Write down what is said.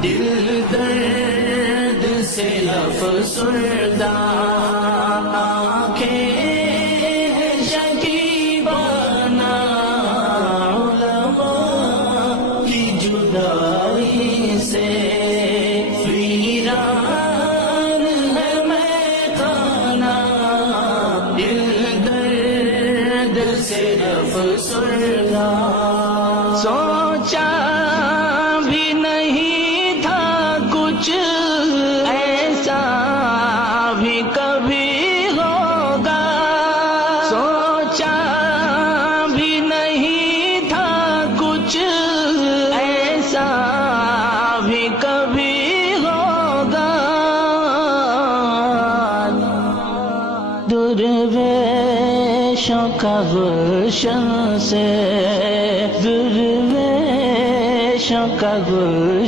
دل درد سے افسردہ آنکھیں شکیبانہ علماء کی جدائی سے ویران ہے میخانہ دل درد سے افسردہ سوچا بھی نہیں تھا کچھ ایسا بھی کبھی ہوگا سوچا بھی نہیں تھا کچھ ایسا بھی کبھی ہوگا درویشوں کا گلشن سے درویشوں کا گلشن